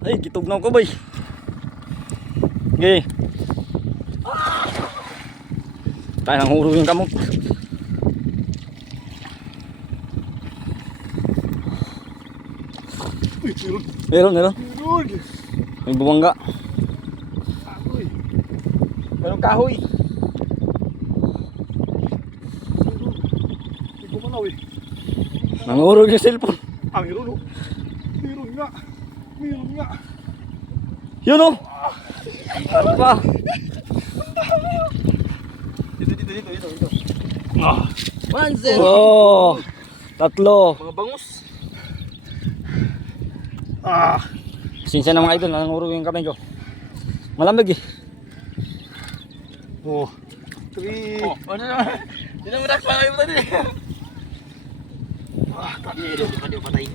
Ay, kitugnaw ko bay. Okay. Tayo nang huro yung kamot. Uy, Meron. meron. May bumangga. Kahoy. Meron kahoy. Hindi ko manaw eh. Nangurog yung cellphone. Ah, meron oh. Meron nga. Meron nga. Yun oh. Ano pa? Dito. Ah. Oh. Tatlo. Mga bangus. Ah. Sinsya na mga idol, nangurog yung kamay ko. Malamig eh. Oh. 3. Oh, ano na? Hindi na madak pa kayo tadi. Ah, Hindi, patay.